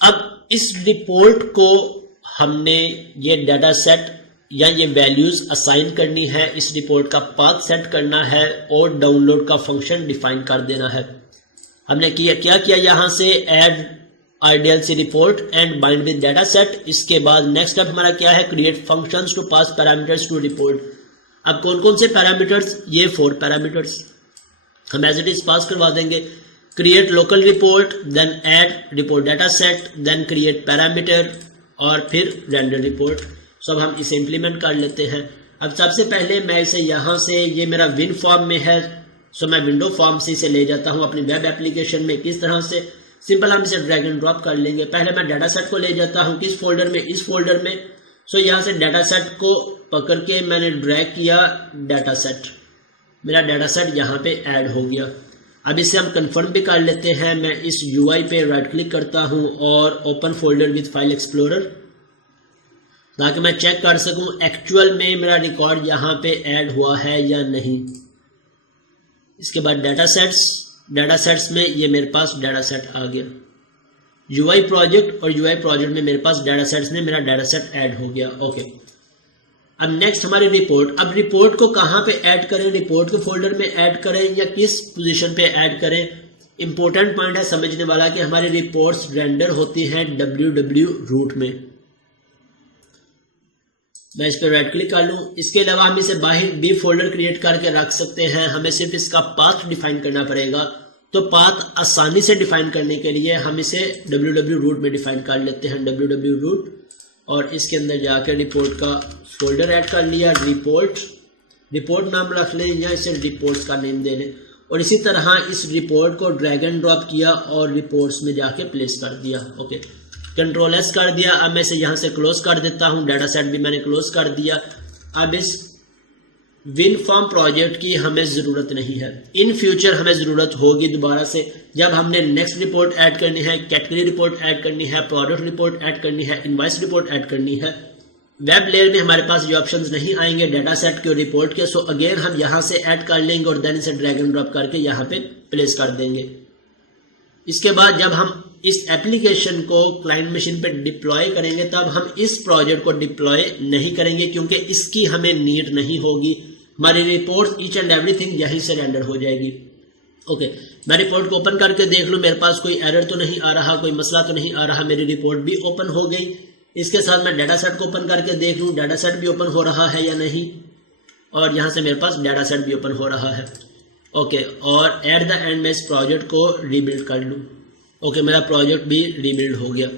अब इस रिपोर्ट को हमने ये डाटा सेट या ये वैल्यूज असाइन करनी है, इस रिपोर्ट का पाथ सेट करना है और डाउनलोड का फंक्शन डिफाइन कर देना है। हमने क्या किया यहाँ से add RDLC report and bind with data set. इसके बाद नेक्स्ट स्टेप हमारा क्या है, create functions to pass parameters to report. अब कौन कौन से पैरामीटर्स, ये 4 पैरामीटर्स हम एज इट इज पास करवा देंगे। Create local report, then add report data set, then create parameter और फिर रेंडर रिपोर्ट। सब हम इसे इंप्लीमेंट कर लेते हैं। अब सबसे पहले मैं इसे यहाँ से, ये मेरा विन फॉर्म में है, सो मैं विंडो फॉर्म से इसे ले जाता हूँ अपनी वेब एप्लीकेशन में। किस तरह से, सिंपल हम इसे ड्रैग एंड ड्रॉप कर लेंगे। पहले मैं डाटा सेट को ले जाता हूँ किस फोल्डर में, इस फोल्डर में। सो यहाँ से डाटा सेट को पकड़ के मैंने ड्रैग किया डाटा सेट, मेरा डाटा सेट यहाँ पे ऐड हो गया। अब इसे हम कंफर्म भी कर लेते हैं। मैं इस UI पे राइट क्लिक करता हूँ और open folder with file explorer, ताकि मैं चेक कर सकूं एक्चुअल में मेरा रिकॉर्ड यहाँ पे ऐड हुआ है या नहीं। इसके बाद डाटा सेट्स में ये मेरे पास डाटा सेट आ गया। UI प्रोजेक्ट और UI प्रोजेक्ट में मेरे पास डाटा सेट्स में मेरा डाटा सेट ऐड हो गया। ओके, अब नेक्स्ट हमारी रिपोर्ट। अब रिपोर्ट को कहाँ पे ऐड करें, रिपोर्ट के फोल्डर में ऐड करें या किस पोजीशन पे ऐड करें। इंपॉर्टेंट पॉइंट है समझने वाला कि हमारी रिपोर्ट्स रेंडर होती हैं www रूट में। मैं इस पर राइट क्लिक कर लूँ। इसके अलावा हम इसे बाहर भी फोल्डर क्रिएट करके रख सकते हैं। हमें सिर्फ इसका पाथ डिफाइन करना पड़ेगा। तो पाथ आसानी से डिफाइन करने के लिए हम इसे www रूट में डिफाइन कर लेते हैं, www रूट, और इसके अंदर जाकर रिपोर्ट का फोल्डर ऐड कर लिया। रिपोर्ट नाम रख लें या इसे रिपोर्ट्स का नेम दे लें। और इसी तरह इस रिपोर्ट को ड्रैग एंड ड्रॉप किया और रिपोर्ट्स में जाके प्लेस कर दिया। ओके, कंट्रोल S कर दिया। अब मैं इसे यहाँ से क्लोज कर देता हूँ। डाटा सेट भी मैंने क्लोज कर दिया। अब इस विन फॉर्म प्रोजेक्ट की हमें ज़रूरत नहीं है। इन फ्यूचर हमें ज़रूरत होगी दोबारा से, जब हमने नेक्स्ट रिपोर्ट ऐड करनी है, कैटेगरी रिपोर्ट ऐड करनी है, प्रोडक्ट रिपोर्ट ऐड करनी है, इनवॉइस रिपोर्ट ऐड करनी है। वेब लेयर में हमारे पास ये ऑप्शंस नहीं आएंगे डाटा सेट के और रिपोर्ट के। सो अगेन हम यहाँ से ऐड कर लेंगे और देन इसे ड्रैग एंड ड्रॉप करके यहाँ पे प्लेस कर देंगे। इसके बाद जब हम इस एप्लीकेशन को क्लाइंट मशीन पे डिप्लॉय करेंगे, तब हम इस प्रोजेक्ट को डिप्लॉय नहीं करेंगे क्योंकि इसकी हमें नीड नहीं होगी। हमारी रिपोर्ट ईच एंड एवरीथिंग यहीं से रेंडर हो जाएगी। ओके, मैं रिपोर्ट को ओपन करके देख लूँ, मेरे पास कोई एरर तो नहीं आ रहा, कोई मसला तो नहीं आ रहा। मेरी रिपोर्ट भी ओपन हो गई। इसके साथ मैं डाटा सेट को ओपन करके देख लूँ, डाटा सेट भी ओपन हो रहा है या नहीं, और यहाँ से मेरे पास डाटा सेट भी ओपन हो रहा है। ओके, और एट द एंड मैं इस प्रोजेक्ट को रीबिल्ड कर लूँ। ओके, मेरा प्रोजेक्ट भी रीबिल्ड हो गया।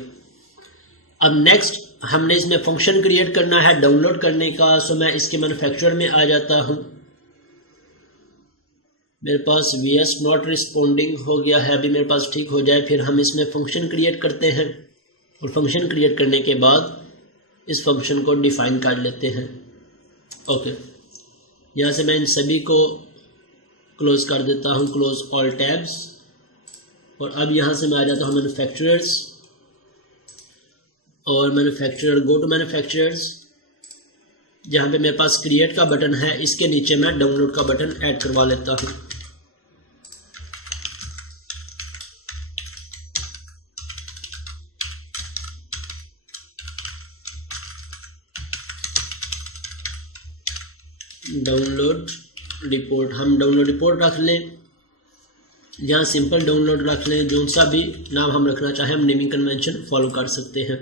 अब नेक्स्ट हमने इसमें फंक्शन क्रिएट करना है डाउनलोड करने का। सो मैं इसके मैन्युफैक्चरर में आ जाता हूँ। मेरे पास VS नॉट रिस्पॉन्डिंग हो गया है, अभी मेरे पास ठीक हो जाए फिर हम इसमें फंक्शन क्रिएट करते हैं। और फंक्शन क्रिएट करने के बाद इस फंक्शन को डिफाइन कर लेते हैं। ओके, यहाँ से मैं इन सभी को क्लोज कर देता हूँ, क्लोज ऑल टैब्स। और अब यहाँ से मैं आ जाता हूँ मैन्युफैक्चरर्स, और मैन्युफैक्चरर गो टू मैन्युफैक्चरर्स। जहाँ पे मेरे पास क्रिएट का बटन है, इसके नीचे मैं डाउनलोड का बटन ऐड करवा लेता हूँ। डाउनलोड रिपोर्ट, हम डाउनलोड रिपोर्ट रख लें, यहाँ सिंपल डाउनलोड रख लें, जो सा भी नाम हम रखना चाहें हम नेमिंग कन्वेंशन फॉलो कर सकते हैं।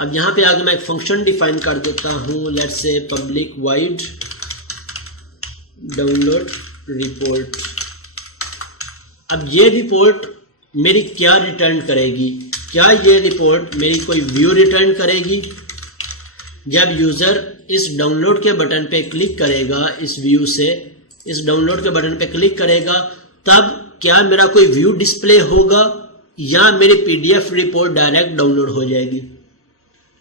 अब यहाँ पे आगे मैं एक फंक्शन डिफाइन कर देता हूँ, let's say public wide download report. अब ये रिपोर्ट मेरी क्या रिटर्न करेगी, क्या ये रिपोर्ट मेरी कोई व्यू रिटर्न करेगी? जब यूज़र इस डाउनलोड के बटन पे क्लिक करेगा, इस व्यू से इस डाउनलोड के बटन पे क्लिक करेगा, तब क्या मेरा कोई व्यू डिस्प्ले होगा या मेरी PDF रिपोर्ट डायरेक्ट डाउनलोड हो जाएगी?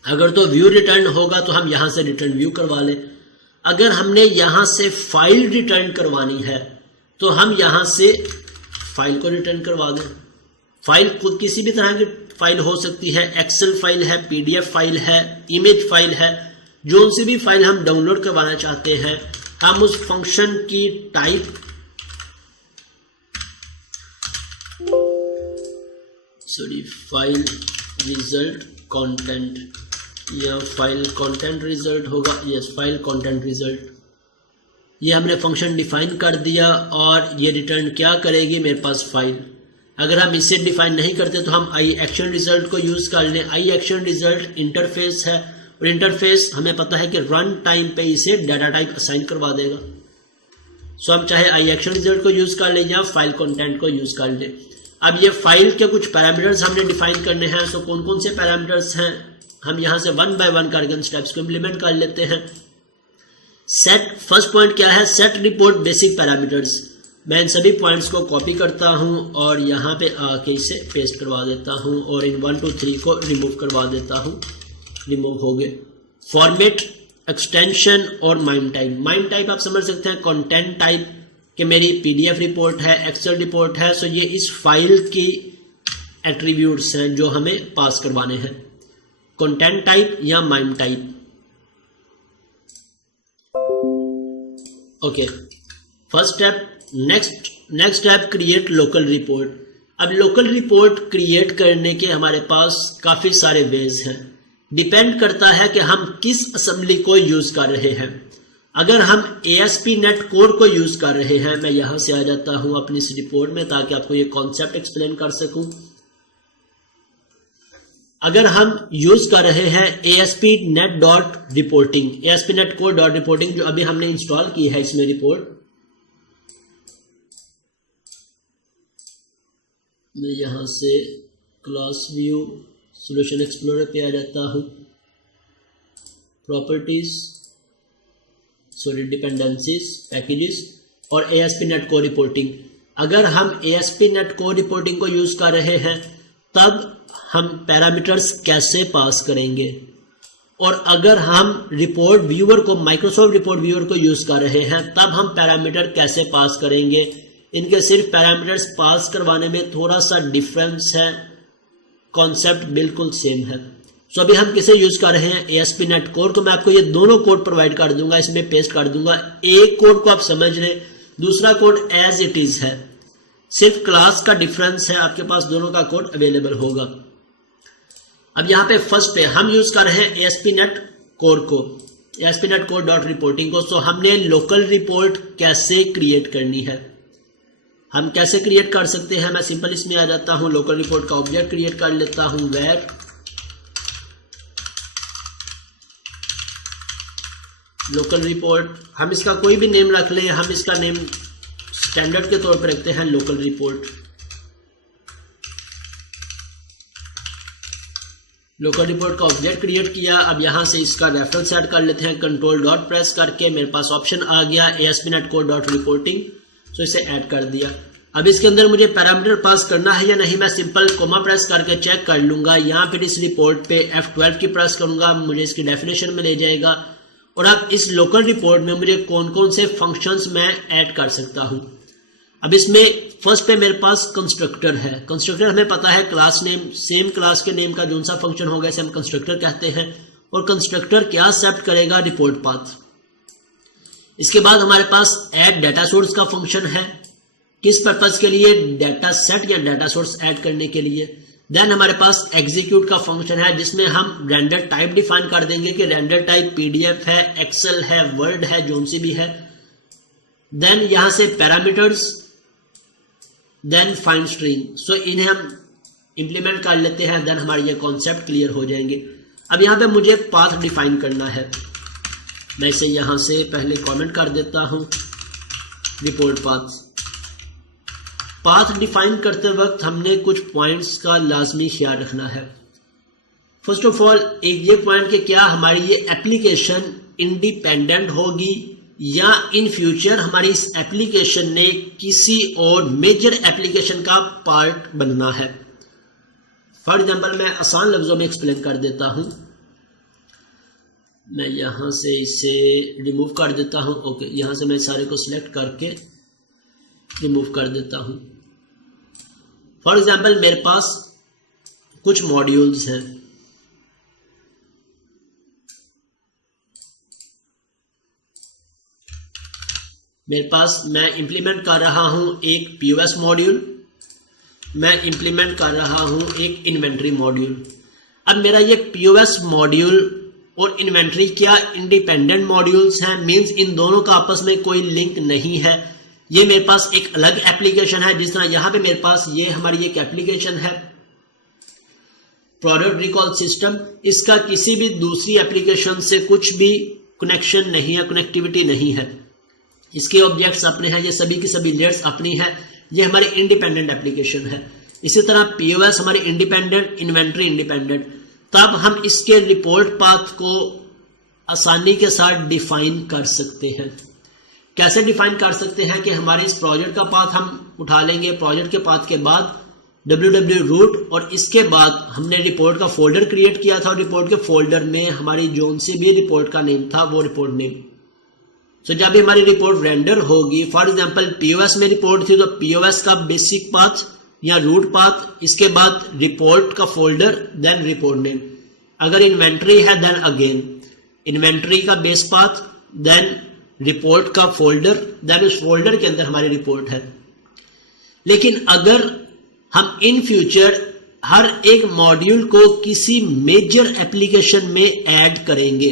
अगर तो व्यू रिटर्न होगा तो हम यहाँ से रिटर्न व्यू करवा लें। अगर हमने यहाँ से फाइल रिटर्न करवानी है तो हम यहाँ से फाइल को रिटर्न करवा दें। फाइल को किसी भी तरह की फाइल हो सकती है, एक्सेल फाइल है, PDF फाइल है, इमेज फाइल है, जो सी भी फाइल हम डाउनलोड करवाना चाहते हैं, हम उस फंक्शन की टाइप फाइल रिजल्ट कंटेंट, या फाइल कंटेंट रिजल्ट होगा, यस फाइल कंटेंट रिजल्ट। ये हमने फंक्शन डिफाइन कर दिया और ये रिटर्न क्या करेगी, मेरे पास फाइल। अगर हम इसे डिफाइन नहीं करते तो हम आई एक्शन रिजल्ट को यूज कर लें। आई एक्शन रिजल्ट इंटरफेस है और इंटरफेस हमें पता है कि रन टाइम पे इसे डाटा टाइप असाइन करवा देगा। सो हम चाहे आई एक्शन रिजल्ट को यूज कर लें या फाइल कंटेंट को यूज कर लें। अब ये फाइल के कुछ पैरामीटर्स हमने डिफाइन करने हैं। सो कौन कौन से पैरामीटर्स हैं, हम यहां से वन बाय वन करके उन स्टेप्स को इम्प्लीमेंट कर लेते हैं। सेट, फर्स्ट पॉइंट क्या है, सेट रिपोर्ट बेसिक पैरामीटर्स। मैं इन सभी पॉइंट्स को कॉपी करता हूं और यहाँ पे आके इसे पेस्ट करवा देता हूं और इन 1 2 3 को रिमूव करवा देता हूं। रिमूव हो गए। फॉर्मेट, एक्सटेंशन और माइम टाइप। माइम टाइप आप समझ सकते हैं कंटेंट टाइप कि मेरी पीडीएफ रिपोर्ट है, एक्सेल रिपोर्ट है, सो ये इस फाइल की एट्रीब्यूट्स हैं जो हमें पास करवाने हैं, कंटेंट टाइप या mime type. Okay, first step. Next step, create local report. अब लोकल रिपोर्ट क्रिएट करने के हमारे पास काफी सारे वेज हैं। डिपेंड करता है कि हम किस असेंबली को यूज कर रहे हैं। अगर हम ASP.NET कोर को यूज कर रहे हैं, मैं यहां से आ जाता हूं अपनी इस रिपोर्ट में ताकि आपको ये कॉन्सेप्ट एक्सप्लेन कर सकूं। अगर हम यूज कर रहे हैं ASP.NET dot reporting, ASP.NET core dot reporting जो अभी हमने इंस्टॉल की है इसमें रिपोर्ट, मैं यहां से क्लास व्यू सॉल्यूशन एक्सप्लोरर पे आ जाता हूं, प्रॉपर्टीज, सॉरी डिपेंडेंसीज, पैकेजेस और ASP.NET कोर रिपोर्टिंग। अगर हम ASP.NET कोर रिपोर्टिंग को यूज कर रहे हैं तब हम पैरामीटर्स कैसे पास करेंगे, और अगर हम रिपोर्ट व्यूअर को, माइक्रोसॉफ्ट रिपोर्ट व्यूअर को यूज कर रहे हैं तब हम पैरामीटर कैसे पास करेंगे। इनके सिर्फ पैरामीटर्स पास करवाने में थोड़ा सा डिफरेंस है, कॉन्सेप्ट बिल्कुल सेम है। सो अभी हम किसे यूज कर रहे हैं, ASP.NET कोर को। मैं आपको ये दोनों कोड प्रोवाइड कर दूंगा, इसमें पेस्ट कर दूंगा। एक कोड को आप समझ लें, दूसरा कोड एज इट इज है, सिर्फ क्लास का डिफरेंस है, आपके पास दोनों का कोड अवेलेबल होगा। अब यहाँ पे फर्स्ट पे हम यूज कर रहे हैं ASP.NET कोर को, ASP.NET कोर डॉट रिपोर्टिंग को। सो हमने लोकल रिपोर्ट कैसे क्रिएट करनी है, हम कैसे क्रिएट कर सकते हैं। मैं सिंपल इसमें आ जाता हूं, लोकल रिपोर्ट का ऑब्जेक्ट क्रिएट कर लेता हूं, वेर लोकल रिपोर्ट। हम इसका कोई भी नेम रख लें, हम इसका नेम स्टैंडर्ड के तौर पर रखते हैं लोकल रिपोर्ट। लोकल रिपोर्ट का ऑब्जेक्ट क्रिएट किया। अब यहां से इसका रेफरेंस ऐड कर लेते हैं, कंट्रोल डॉट प्रेस करके मेरे पास ऑप्शन आ गया ASP.NET कोर डॉट रिपोर्टिंग। सो इसे ऐड कर दिया। अब इसके अंदर मुझे पैरामीटर पास करना है या नहीं, मैं सिंपल कोमा प्रेस करके चेक कर लूंगा, या फिर इस रिपोर्ट पे F12 की प्रेस करूंगा, मुझे इसकी डेफिनेशन में ले जाएगा। और अब इस लोकल रिपोर्ट में मुझे कौन कौन से फंक्शंस मैं ऐड कर सकता हूं। अब इसमें फर्स्ट पे मेरे पास कंस्ट्रक्टर है। कंस्ट्रक्टर हमें पता है क्लास नेम, सेम क्लास के नेम का जो सा फंक्शन होगा इसे हम कंस्ट्रक्टर कहते हैं। और कंस्ट्रक्टर क्या एक्सेप्ट करेगा, रिपोर्ट पाथ। इसके बाद हमारे पास ऐड डाटा सोर्स का फंक्शन है, किस पर्पज के लिए, डाटा सेट या डाटा सोर्स ऐड करने के लिए। देन हमारे पास एग्जीक्यूट का फंक्शन है जिसमें हम रेंडर टाइप डिफाइन कर देंगे कि रेंडर टाइप PDF है, एक्सेल है, वर्ड है, जोन सी भी है। देन यहां से पैरामीटर्स, देन फाइंड स्ट्रिंग। सो इन्हें हम इंप्लीमेंट कर लेते हैं, देन हमारे ये कॉन्सेप्ट क्लियर हो जाएंगे। अब यहां पे मुझे पाथ डिफाइन करना है, मैं इसे यहां से पहले कमेंट कर देता हूं, रिपोर्ट पाथ। पाथ डिफाइन करते वक्त हमने कुछ पॉइंट्स का लाजमी ख्याल रखना है। फर्स्ट ऑफ ऑल एक ये पॉइंट कि क्या हमारी ये एप्लीकेशन इंडिपेंडेंट होगी या इन फ्यूचर हमारी इस एप्लीकेशन ने किसी और मेजर एप्लीकेशन का पार्ट बनना है। फॉर एग्जांपल मैं आसान लफ्जों में एक्सप्लेन कर देता हूं, मैं यहां से इसे रिमूव कर देता हूं। ओके, यहां से मैं सारे को सिलेक्ट करके रिमूव कर देता हूं। फॉर एग्जांपल मेरे पास कुछ मॉड्यूल्स हैं, मेरे पास मैं इंप्लीमेंट कर रहा हूं एक POS मॉड्यूल, मैं इंप्लीमेंट कर रहा हूं एक इन्वेंट्री मॉड्यूल। अब मेरा ये पीओएस मॉड्यूल और इन्वेंट्री क्या इंडिपेंडेंट मॉड्यूल्स हैं, मींस इन दोनों का आपस में कोई लिंक नहीं है। ये मेरे पास एक अलग एप्लीकेशन है, जिस तरह यहां पे मेरे पास ये हमारी एक एप्लीकेशन है प्रोडक्ट रिकॉल सिस्टम, इसका किसी भी दूसरी एप्लीकेशन से कुछ भी कनेक्शन नहीं है, कनेक्टिविटी नहीं है। इसके ऑब्जेक्ट्स अपने हैं, ये सभी की सभी लेयर्स अपनी है, ये हमारी इंडिपेंडेंट एप्लीकेशन है। इसी तरह पीओएस हमारी इंडिपेंडेंट, इन्वेंट्री इंडिपेंडेंट। तब हम इसके रिपोर्ट पाथ को आसानी के साथ डिफाइन कर सकते हैं। कैसे डिफाइन कर सकते हैं कि हमारे इस प्रोजेक्ट का पाथ हम उठा लेंगे, प्रोजेक्ट के पाथ के बाद www रूट, और इसके बाद हमने रिपोर्ट का फोल्डर क्रिएट किया था और रिपोर्ट के फोल्डर में हमारी जोन से भी रिपोर्ट का नेम था, वो रिपोर्ट नेम। सो जब भी हमारी रिपोर्ट रेंडर होगी, फॉर एग्जांपल पीओएस में रिपोर्ट थी तो पीओएस का बेसिक पाथ या रूट पाथ, इसके बाद रिपोर्ट का फोल्डर, देन रिपोर्ट नेम। अगर इन्वेंट्री है देन अगेन इन्वेंट्री का बेस पाथ, देन रिपोर्ट का फोल्डर, देन उस फोल्डर के अंदर हमारी रिपोर्ट है। लेकिन अगर हम इन फ्यूचर हर एक मॉड्यूल को किसी मेजर एप्लीकेशन में ऐड करेंगे,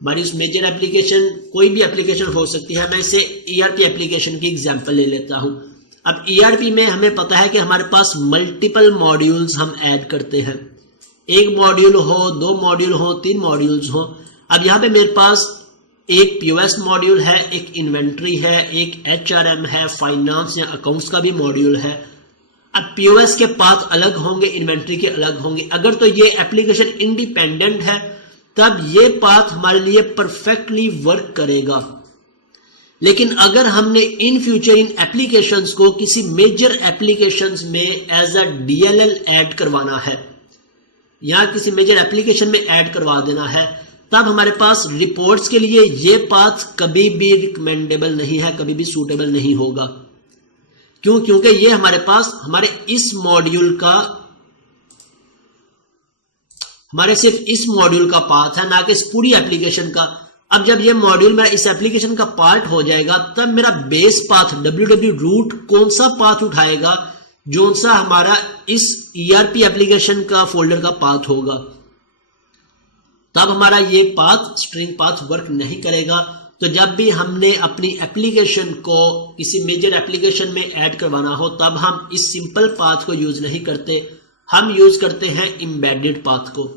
हमारी उस मेजर एप्लीकेशन कोई भी एप्लीकेशन हो सकती है, मैं इसे ईआरपी एप्लीकेशन की एग्जांपल ले लेता हूं। अब ईआरपी में हमें पता है कि हमारे पास मल्टीपल मॉड्यूल्स हम ऐड करते हैं, एक मॉड्यूल हो, दो मॉड्यूल हो, तीन मॉड्यूल्स हो। अब यहां पे मेरे पास एक पीओएस मॉड्यूल है, एक इन्वेंट्री है, एक एचआरएम है, फाइनेंस या अकाउंट्स का भी मॉड्यूल है। अब पीओएस के पाथ अलग होंगे, इन्वेंट्री के अलग होंगे। अगर तो ये एप्लीकेशन इंडिपेंडेंट है तब ये पाथ हमारे लिए परफेक्टली वर्क करेगा। लेकिन अगर हमने इन फ्यूचर इन एप्लीकेशंस को किसी मेजर एप्लीकेशंस में एज अ डीएलएल ऐड करवाना है या किसी मेजर एप्लीकेशन में ऐड करवा देना है, तब हमारे पास रिपोर्ट्स के लिए ये पाथ कभी भी रिकमेंडेबल नहीं है, कभी भी सूटेबल नहीं होगा। क्यों? क्योंकि ये हमारे पास हमारे इस मॉड्यूल का, हमारे सिर्फ इस मॉड्यूल का पाथ है, ना कि इस पूरी एप्लीकेशन का। अब जब ये मॉड्यूल मेरा इस एप्लीकेशन का पार्ट हो जाएगा, तब मेरा बेस पाथ www रूट कौन सा पाथ उठाएगा, जो सा हमारा इस ईआरपी एप्लीकेशन का फोल्डर का पाथ होगा। तब हमारा ये पाथ, स्ट्रिंग पाथ वर्क नहीं करेगा। तो जब भी हमने अपनी एप्लीकेशन को किसी मेजर एप्लीकेशन में ऐड करवाना हो, तब हम इस सिंपल पाथ को यूज नहीं करते, हम यूज करते हैं एम्बेडेड पाथ को।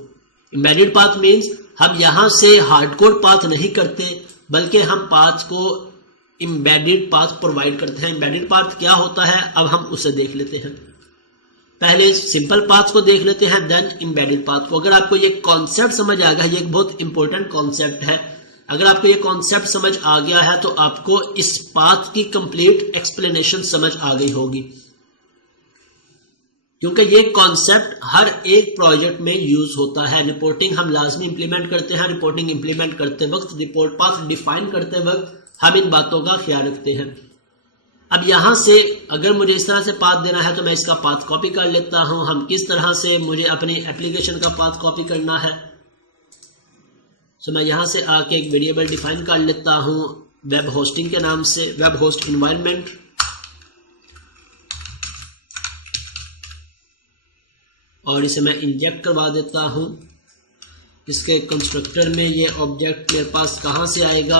एम्बेडेड पाथ मीन्स हम यहां से हार्डकोर पाथ नहीं करते, बल्कि हम पाथ को एम्बेडेड पाथ प्रोवाइड करते हैं। एम्बेडेड पाथ क्या होता है, अब हम उसे देख लेते हैं। पहले सिंपल पाथ को देख लेते हैं, देन एम्बेडेड पाथ को। अगर आपको ये कॉन्सेप्ट समझ आ गया, ये एक बहुत इंपॉर्टेंट कॉन्सेप्ट है। अगर आपको ये कॉन्सेप्ट समझ आ गया है तो आपको इस पाथ की कंप्लीट एक्सप्लेनेशन समझ आ गई होगी, क्योंकि ये कॉन्सेप्ट हर एक प्रोजेक्ट में यूज होता है। रिपोर्टिंग हम लाजमी इंप्लीमेंट करते हैं, रिपोर्टिंग इंप्लीमेंट करते वक्त, रिपोर्ट पाथ डिफाइन करते वक्त हम इन बातों का ख्याल रखते हैं। अब यहां से अगर मुझे इस तरह से पाथ देना है तो मैं इसका पाथ कॉपी कर लेता हूं। हम किस तरह से मुझे अपनी एप्लीकेशन का पाथ कॉपी करना है, तो मैं यहां से आके एक वेरिएबल डिफाइन कर लेता हूं वेब होस्टिंग के नाम से, वेब होस्ट एनवायरनमेंट। और इसे मैं इंजेक्ट करवा देता हूं इसके कंस्ट्रक्टर में। ये ऑब्जेक्ट मेरे पास कहां से आएगा,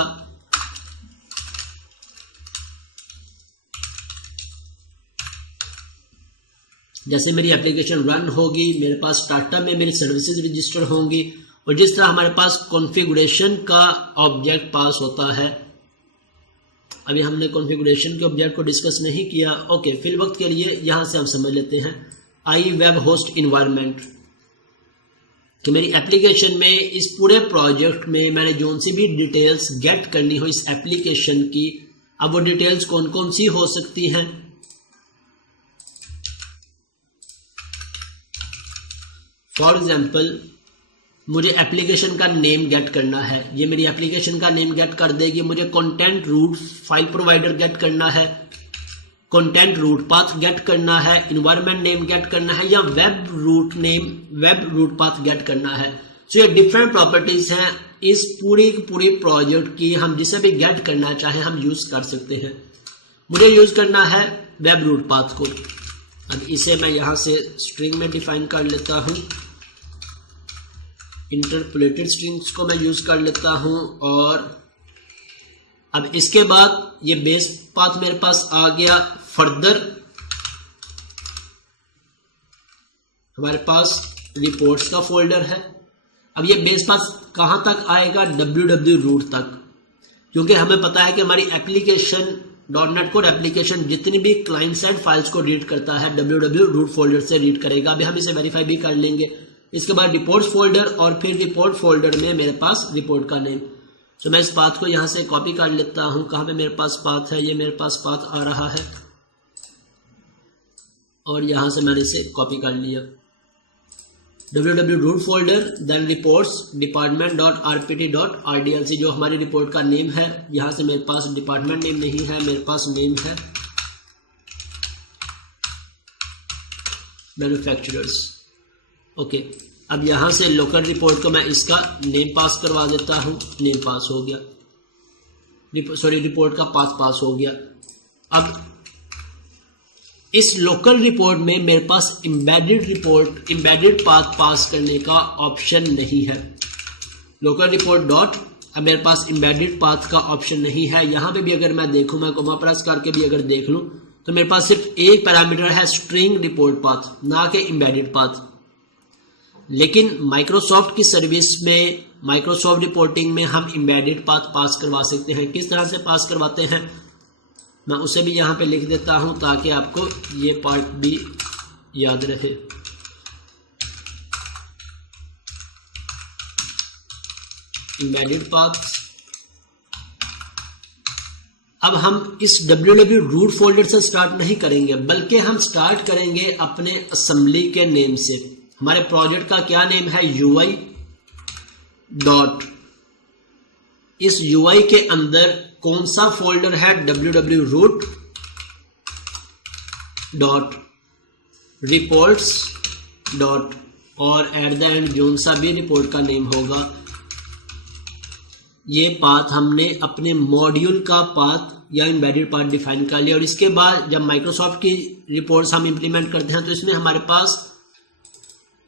जैसे मेरी एप्लीकेशन रन होगी, मेरे पास स्टार्टअप में मेरी सर्विसेज रजिस्टर होंगी, और जिस तरह हमारे पास कॉन्फ़िगरेशन का ऑब्जेक्ट पास होता है। अभी हमने कॉन्फ़िगरेशन के ऑब्जेक्ट को डिस्कस नहीं किया। ओके, फिल वक्त के लिए यहां से हम समझ लेते हैं आई वेब होस्ट इन्वायरमेंट, कि मेरी एप्लीकेशन में इस पूरे प्रोजेक्ट में मैंने जो सी भी डिटेल्स गेट करनी हो इस एप्लीकेशन की, अब वो डिटेल्स कौन कौन सी हो सकती हैं। फॉर एग्जाम्पल, मुझे एप्लीकेशन का नेम गेट करना है, ये मेरी एप्लीकेशन का नेम गेट कर देगी। मुझे content root file provider get करना है, कंटेंट रूट पाथ गेट करना है, इन्वायरमेंट नेम गेट करना है, या web root name, web root path get करना है। सो ये डिफरेंट प्रॉपर्टीज हैं इस पूरी प्रोजेक्ट की। हम जिसे भी गेट करना चाहे हम यूज कर सकते हैं। मुझे यूज करना है वेब रूट पाथ को। अब इसे मैं यहाँ से स्ट्रिंग में डिफाइन कर लेता हूँ, इंटरपोलेटेड स्ट्रिंग्स को मैं यूज कर लेता हूँ। और अब इसके बाद ये बेस पाथ मेरे पास आ गया। फर्दर हमारे पास रिपोर्ट्स का फोल्डर है। अब ये बेस पाथ कहाँ तक आएगा? www रूट तक, क्योंकि हमें पता है कि हमारी एप्लीकेशन .NET कोड एप्लीकेशन जितनी भी क्लाइंट साइड फाइल्स को रीड करता है www रूट फोल्डर से रीड करेगा। अभी हम इसे वेरीफाई भी कर लेंगे। इसके बाद रिपोर्ट्स फोल्डर और फिर रिपोर्ट फोल्डर में मेरे पास रिपोर्ट का नेम। तो मैं इस पाथ को यहाँ से कॉपी कर लेता हूँ। कहाँ पे मेरे पास पाथ है? ये मेरे पास पाथ आ रहा है और यहाँ से मैंने इसे कॉपी कर लिया। www root folder, then reports department.rpt.rdlc जो हमारी रिपोर्ट का नेम है। यहाँ से मेरे पास डिपार्टमेंट नेम नहीं है, मेरे पास नेम है मैन्युफैक्चरर्स। ओके, अब यहाँ से लोकल रिपोर्ट को मैं इसका नेम पास करवा देता हूँ। नेम पास हो गया, सॉरी रिपोर्ट का पाथ पास हो गया। अब इस लोकल रिपोर्ट में मेरे पास एम्बेडेड पाथ पास करने का ऑप्शन नहीं है। लोकल रिपोर्ट डॉट, अब मेरे पास एम्बेडेड पाथ का ऑप्शन नहीं है। यहाँ पे भी अगर मैं देखूँ, मैं कोमा प्रेस करके भी अगर देख लूँ तो मेरे पास सिर्फ एक पैरामीटर है स्ट्रिंग रिपोर्ट पाथ, ना कि एम्बेडेड पाथ। लेकिन माइक्रोसॉफ्ट की सर्विस में, माइक्रोसॉफ्ट रिपोर्टिंग में हम एम्बेडेड पाथ पास करवा सकते हैं। किस तरह से पास करवाते हैं मैं उसे भी यहाँ पे लिख देता हूँ ताकि आपको ये पार्ट भी याद रहे। Embedded path. अब हम इस www रूट फोल्डर से स्टार्ट नहीं करेंगे, बल्कि हम स्टार्ट करेंगे अपने असेंबली के नेम से। हमारे प्रोजेक्ट का क्या नेम है? UI dot. इस UI के अंदर कौन सा फोल्डर है? www root dot reports dot, और एट द एंड जोन सा भी रिपोर्ट का नेम होगा। ये पाथ हमने अपने मॉड्यूल का पाथ या एम्बेडेड पाथ डिफाइन कर लिया। और इसके बाद जब माइक्रोसॉफ्ट की रिपोर्ट्स हम इंप्लीमेंट करते हैं तो इसमें हमारे पास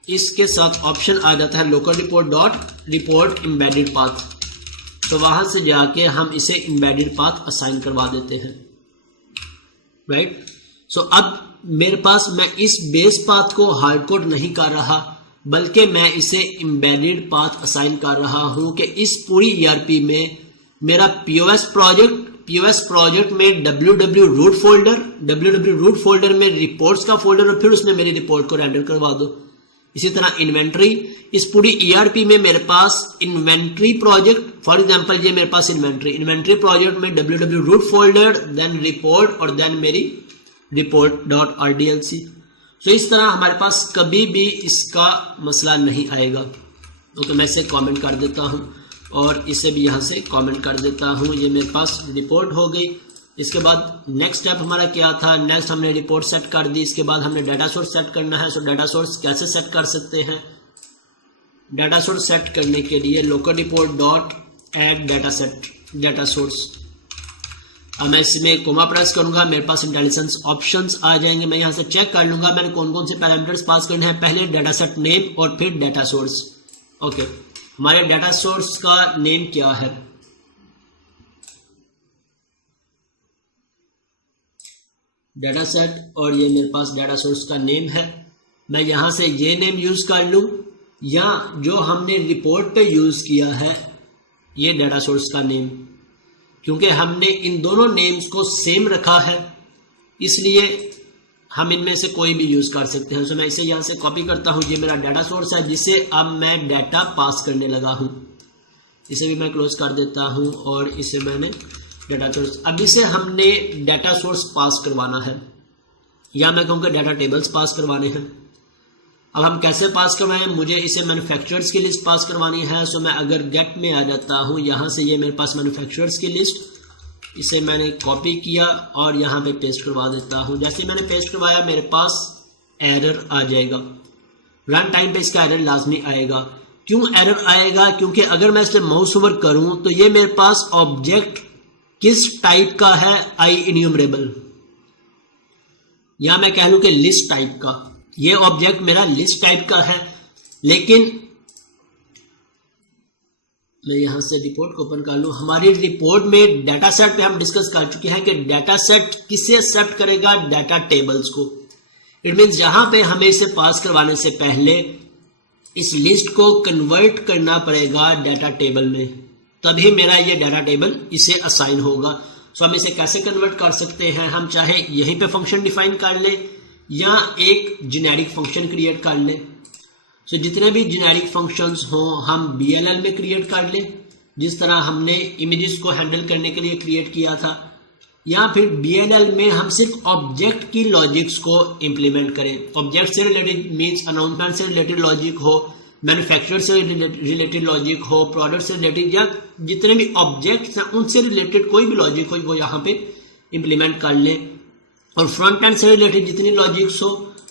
इसके साथ ऑप्शन आ जाता है local report dot report embedded path. तो वहां से जाके हम इसे एम्बेडेड पाथ असाइन करवा देते हैं, राइट। सो अब मेरे पास, मैं इस बेस पाथ को हार्ड कोड नहीं कर रहा, बल्कि मैं इसे एम्बेडेड पाथ असाइन कर रहा हूं कि इस पूरी ERP में मेरा POS प्रोजेक्ट में www रूट फोल्डर में रिपोर्ट्स का फोल्डर और फिर उसमें मेरी रिपोर्ट को रेंडर करवा दो। इसी तरह इन्वेंट्री, इस पूरी ERP में मेरे पास इन्वेंट्री प्रोजेक्ट, फॉर एग्जांपल ये मेरे पास इन्वेंट्री प्रोजेक्ट में www root folder, then report और देन मेरी report.rdlc। तो इस तरह हमारे पास कभी भी इसका मसला नहीं आएगा। तो मैं इसे कमेंट कर देता हूं और इसे भी यहां से कमेंट कर देता हूं। ये मेरे पास रिपोर्ट हो गई। इसके बाद नेक्स्ट स्टेप हमारा क्या था? नेक्स्ट हमने रिपोर्ट सेट कर दी। इसके बाद हमने डाटा सोर्स सेट करना है। सो डाटा सोर्स कैसे सेट कर सकते हैं? डाटा सोर्स सेट करने के लिए local report dot add data source. अब मैं इसमें कोमा प्रेस करूंगा, मेरे पास इंटेलिजेंस ऑप्शंस आ जाएंगे। मैं यहां से चेक कर लूंगा मैंने कौन कौन से पैरामीटर्स पास करने हैं। पहले डाटा सेट नेम और फिर डाटा सोर्स। ओके, हमारे डाटा सोर्स का नेम क्या है? डाटा सेट, और ये मेरे पास डाटा सोर्स का नेम है। मैं यहां से ये नेम यूज कर लूं या जो हमने रिपोर्ट पे यूज किया है ये डाटा सोर्स का नेम, क्योंकि हमने इन दोनों नेम्स को सेम रखा है इसलिए हम इनमें से कोई भी यूज कर सकते हैं। तो मैं इसे यहां से कॉपी करता हूं। ये मेरा डाटा सोर्स है जिसे अब मैं डाटा पास करने लगा हूं। इसे भी मैं क्लोज कर देता हूं और इसे मैंने डाटा सोर्स, अब इसे हमने डाटा सोर्स पास करवाना है या मैं कहूँगा डाटा टेबल्स पास करवाने हैं। अब हम कैसे पास करवाएं? मुझे इसे मैन्युफैक्चरर्स की लिस्ट पास करवानी है। सो मैं अगर गेट में आ जाता हूँ, यहाँ से ये मेरे पास मैन्युफैक्चरर्स की लिस्ट, इसे मैंने कॉपी किया और यहाँ पे पेस्ट करवा देता हूँ। जैसे मैंने पेस्ट करवाया मेरे पास एरर आ जाएगा। रन टाइम पे इसका एरर लाजमी आएगा। क्यों एरर आएगा? क्योंकि अगर मैं इसे माउस ओवर करूँ तो ये मेरे पास ऑब्जेक्ट किस टाइप का है? आई इन्यूमरेबल। या मैं कह लूं कि लिस्ट टाइप का, ये ऑब्जेक्ट मेरा लिस्ट टाइप का है, लेकिन मैं यहां से रिपोर्ट को ओपन कर लूं। हमारी रिपोर्ट में डाटा सेट पे हम डिस्कस कर चुके हैं कि डाटा सेट किसे एक्सेप्ट करेगा, डाटा टेबल्स को। इट मीन्स जहां पे हमें इसे पास करवाने से पहले इस लिस्ट को कन्वर्ट करना पड़ेगा डाटा टेबल में, तभी मेरा ये डाटा टेबल इसे असाइन होगा। सो हम इसे कैसे कन्वर्ट कर सकते हैं, हम चाहे यहीं पे फंक्शन डिफाइन कर लें या एक जेनेरिक फंक्शन क्रिएट कर लें। सो जितने भी जेनेरिक फंक्शंस हों हम BLL में क्रिएट कर लें, जिस तरह हमने इमेजेस को हैंडल करने के लिए क्रिएट किया था, या फिर BLL में हम सिर्फ ऑब्जेक्ट की लॉजिक्स को इम्प्लीमेंट करें। ऑब्जेक्ट से रिलेटेड मीन्स अनाउंसमेंट से रिलेटेड लॉजिक हो, मैन्युफैक्चरर से रिलेटेड लॉजिक हो, प्रोडक्ट से रिलेटेड, या जितने भी ऑब्जेक्ट्स हैं उनसे रिलेटेड कोई भी लॉजिक हो वो यहाँ पे इम्प्लीमेंट कर लें। और फ्रंट एंड से रिलेटेड जितनी लॉजिक्स हो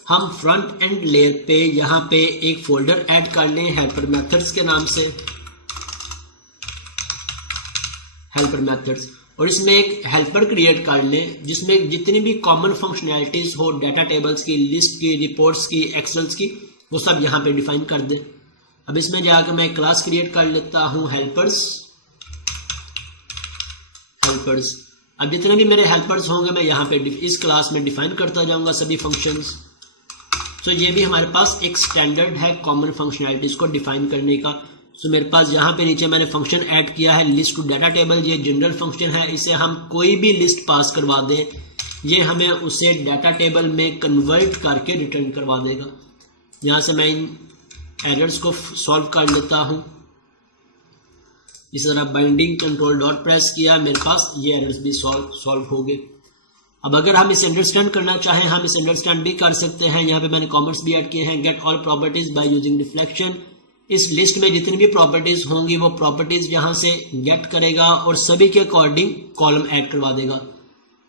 हम फ्रंट एंड लेयर पे यहाँ पे एक फोल्डर ऐड कर लें हेल्पर मेथड्स के नाम से, हेल्पर मेथड्स, और इसमें एक हेल्पर क्रिएट कर लें जिसमें जितनी भी कॉमन फंक्शनैलिटीज हो डाटा टेबल्स की, लिस्ट की, रिपोर्ट्स की, एक्सेल्स की, वो सब यहाँ पे डिफाइन कर दें। अब इसमें जाकर मैं क्लास क्रिएट कर लेता हूँ हेल्पर्स। अब जितने भी मेरे हेल्पर्स होंगे मैं यहाँ पे इस क्लास में डिफाइन करता जाऊंगा सभी फंक्शंस। तो ये भी हमारे पास एक स्टैंडर्ड है कॉमन फंक्शनैलिटीज को डिफाइन करने का। सो मेरे पास यहाँ पे नीचे मैंने फंक्शन ऐड किया है लिस्ट टू डाटा टेबल। ये जनरल फंक्शन है, इसे हम कोई भी लिस्ट पास करवा दें ये हमें उसे डाटा टेबल में कन्वर्ट करके रिटर्न करवा देगा। यहाँ से मैं इन एरर्स को सॉल्व कर लेता हूँ। इस तरह बाइंडिंग कंट्रोल डॉट प्रेस किया, मेरे पास ये एरर्स भी सॉल्व हो गए। अब अगर हम इसे अंडरस्टैंड करना चाहें हम इसे अंडरस्टैंड भी कर सकते हैं। यहाँ पे मैंने कमेंट्स भी ऐड किए हैं। Get all properties by using reflection. इस लिस्ट में जितनी भी प्रॉपर्टीज होंगी वो प्रॉपर्टीज यहाँ से गेट करेगा और सभी के अकॉर्डिंग कॉलम ऐड करवा देगा।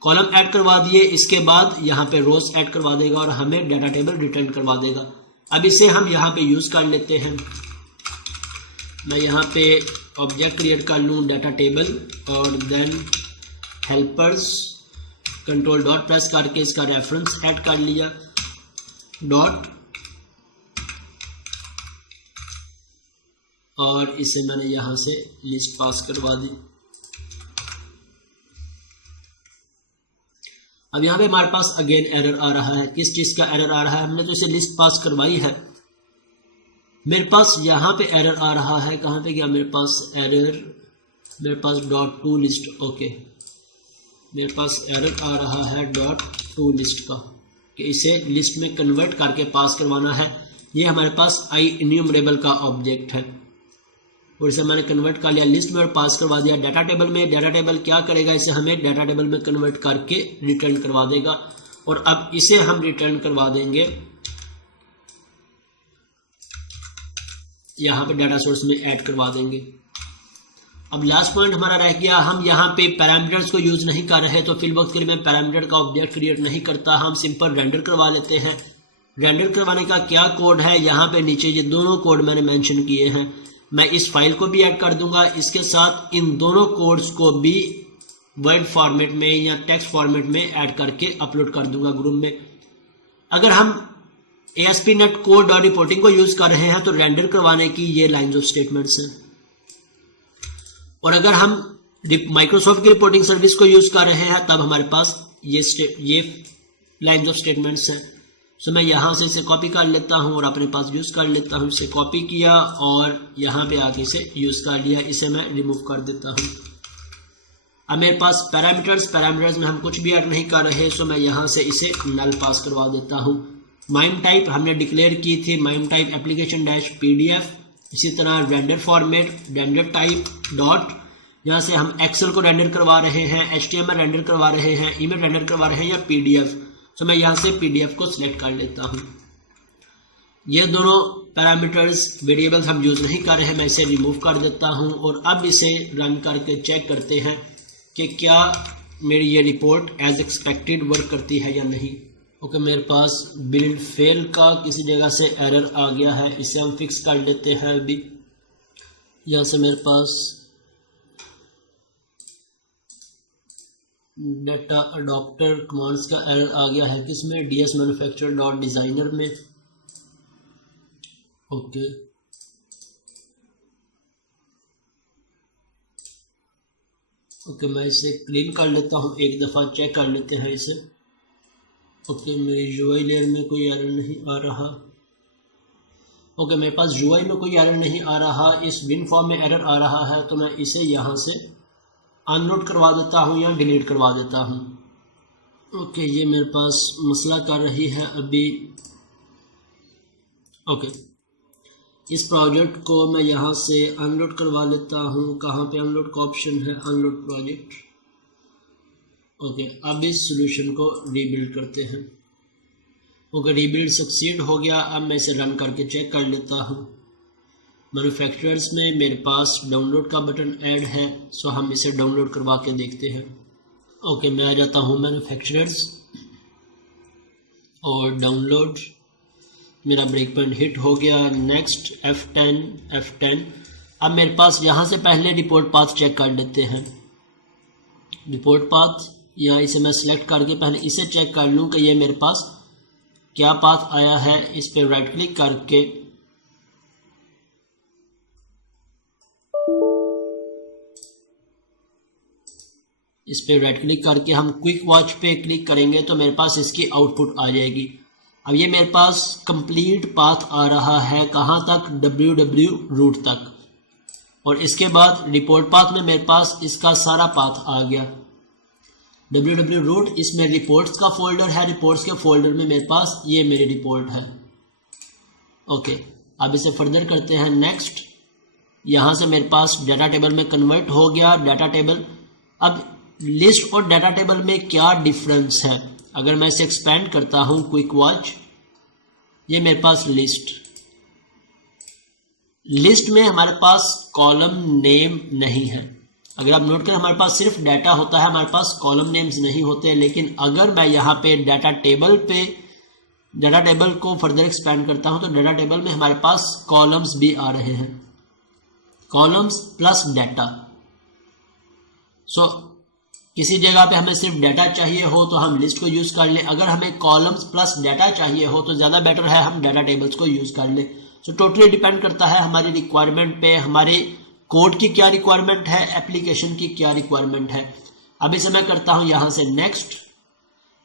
कॉलम ऐड करवा दिए, इसके बाद यहाँ पे रोज ऐड करवा देगा और हमें डाटा टेबल रिटर्न करवा देगा। अब इसे हम यहाँ पे यूज कर लेते हैं। मैं यहाँ पे ऑब्जेक्ट क्रिएट कर लूँ डाटा टेबल और then helpers, control dot press करके इसका रेफरेंस ऐड कर लिया, डॉट, और इसे मैंने यहां से लिस्ट पास करवा दी। अब यहाँ पे हमारे पास अगेन एरर आ रहा है। किस चीज का एरर आ रहा है? हमने तो इसे लिस्ट पास करवाई है, मेरे पास यहाँ पे एरर आ रहा है। कहाँ पे गया मेरे पास एरर? मेरे पास डॉट टू लिस्ट, ओके, मेरे पास एरर आ रहा है डॉट टू लिस्ट का कि इसे लिस्ट में कन्वर्ट करके पास करवाना है। ये हमारे पास आई इन्यूमरेबल का ऑब्जेक्ट है और इसे मैंने कन्वर्ट कर लिया लिस्ट में और पास करवा दिया डाटा टेबल में। डाटा टेबल क्या करेगा? इसे हमें डाटा टेबल में कन्वर्ट करके रिटर्न करवा देगा और अब इसे हम रिटर्न करवा देंगे यहाँ पे डाटा सोर्स में ऐड करवा देंगे। अब लास्ट पॉइंट हमारा रह गया, हम यहाँ पे पैरामीटर्स को यूज नहीं कर रहे तो फिल वक्त के लिए मैं पैरामीटर का ऑब्जेक्ट क्रिएट नहीं करता, हम सिंपल रेंडर करवा लेते हैं। रेंडर करवाने का क्या कोड है? यहाँ पे नीचे ये दोनों कोड मैंने मेंशन किए हैं। मैं इस फाइल को भी ऐड कर दूंगा, इसके साथ इन दोनों कोड्स को भी वर्ड फॉर्मेट में या टेक्स्ट फॉर्मेट में ऐड करके अपलोड कर दूंगा ग्रुप में। अगर हम ASP.NET कोड और रिपोर्टिंग को यूज कर रहे हैं तो रेंडर करवाने की ये लाइंस ऑफ स्टेटमेंट्स हैं, और अगर हम माइक्रोसॉफ्ट की रिपोर्टिंग सर्विस को यूज कर रहे हैं तब हमारे पास ये लाइंस ऑफ स्टेटमेंट्स हैं। सो मैं यहाँ से इसे कॉपी कर लेता हूँ और अपने पास यूज कर लेता हूँ। इसे कॉपी किया और यहाँ पे आके इसे यूज कर लिया, इसे मैं रिमूव कर देता हूँ। अब मेरे पास पैरामीटर्स में हम कुछ भी ऐड नहीं कर रहे, सो मैं यहाँ से इसे नल पास करवा देता हूँ। माइम टाइप हमने डिक्लेयर की थी, mime type application dash PDF। इसी तरह render format, render type dot, यहाँ से हम एक्सेल को रेंडर करवा रहे हैं, HTML रेंडर करवा रहे हैं, ईमेल रेंडर करवा रहे हैं या PDF। तो मैं यहाँ से PDF को सिलेक्ट कर लेता हूँ। ये दोनों पैरामीटर्स वेरिएबल्स हम यूज नहीं कर रहे हैं, मैं इसे रिमूव कर देता हूँ और अब इसे रन करके चेक करते हैं कि क्या मेरी ये रिपोर्ट एज एक्सपेक्टेड वर्क करती है या नहीं। ओके, मेरे पास बिल्ड फेल का किसी जगह से एरर आ गया है, इसे हम फिक्स कर लेते हैं। अभी यहाँ से मेरे पास डाटा अडॉप्टर कमांड्स का एरर आ गया है किसमें, ds मैन्युफैक्चरर डॉट डिज़ाइनर में। ओके ओके, मैं इसे क्लीन कर लेता हूँ, एक दफ़ा चेक कर लेते हैं इसे। ओके, मेरी यूआई लेयर में कोई एरर नहीं आ रहा। ओके, मेरे पास यूआई में कोई एरर नहीं आ रहा, इस विन फॉर्म में एरर आ रहा है, तो मैं इसे यहाँ से अनलोड करवा देता हूँ या डिलीट करवा देता हूँ। ओके, ये मेरे पास मसला कर रही है अभी। ओके, इस प्रोजेक्ट को मैं यहाँ से अनलोड करवा लेता हूँ। कहाँ पे अनलोड का ऑप्शन है, अनलोड प्रोजेक्ट। ओके, अब इस सॉल्यूशन को रीबिल्ड करते हैं। ओके, रीबिल्ड सक्सीड हो गया। अब मैं इसे रन करके चेक कर लेता हूँ। मैन्युफैक्चरर्स में मेरे पास डाउनलोड का बटन ऐड है, सो हम इसे डाउनलोड करवा के देखते हैं। ओके, मैं आ जाता हूँ मैन्युफैक्चरर्स और डाउनलोड, मेरा ब्रेक पॉइंट हिट हो गया। Next F10। अब मेरे पास यहाँ से पहले रिपोर्ट पाथ चेक कर लेते हैं। रिपोर्ट पाथ, यहाँ इसे मैं सिलेक्ट करके पहले इसे चेक कर लूँ कि ये मेरे पास क्या पाथ आया है। इस पर राइट क्लिक करके हम क्विक वॉच पे क्लिक करेंगे तो मेरे पास इसकी आउटपुट आ जाएगी। अब ये मेरे पास कंप्लीट पाथ आ रहा है, कहाँ तक, www रूट तक। और इसके बाद रिपोर्ट पाथ में मेरे पास इसका सारा पाथ आ गया। www रूट, इसमें रिपोर्ट्स का फोल्डर है, रिपोर्ट्स के फोल्डर में मेरे पास ये मेरी रिपोर्ट है। ओके, अब इसे फर्दर करते हैं। नेक्स्ट, यहाँ से मेरे पास डाटा टेबल में कन्वर्ट हो गया। डाटा टेबल, अब लिस्ट और डाटा टेबल में क्या डिफरेंस है, अगर मैं इसे एक्सपेंड करता हूँ क्विक वॉच, ये मेरे पास लिस्ट में हमारे पास कॉलम नेम नहीं है। अगर आप नोट करें, हमारे पास सिर्फ डाटा होता है, हमारे पास कॉलम नेम्स नहीं होते। लेकिन अगर मैं यहाँ पे डाटा टेबल को फर्दर एक्सपेंड करता हूँ तो डाटा टेबल में हमारे पास कॉलम्स भी आ रहे हैं, कॉलम्स प्लस डाटा। सो किसी जगह पे हमें सिर्फ डाटा चाहिए हो तो हम लिस्ट को यूज कर लें, अगर हमें कॉलम्स प्लस डाटा चाहिए हो तो ज़्यादा बेटर है हम डाटा टेबल्स को यूज कर लें। सो टोटली डिपेंड करता है हमारी रिक्वायरमेंट पे, हमारे कोड की क्या रिक्वायरमेंट है, एप्लीकेशन की क्या रिक्वायरमेंट है। अब इसे मैं करता हूँ यहाँ से नेक्स्ट,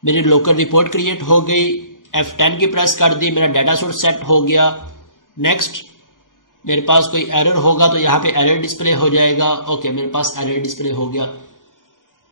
मेरी लोकल रिपोर्ट क्रिएट हो गई। F10 की प्रेस कर दी, मेरा डाटा सोर्स सेट हो गया। नेक्स्ट, मेरे पास कोई एरर होगा तो यहाँ पे एरर डिस्प्ले हो जाएगा। ओके, मेरे पास एरर डिस्प्ले हो गया।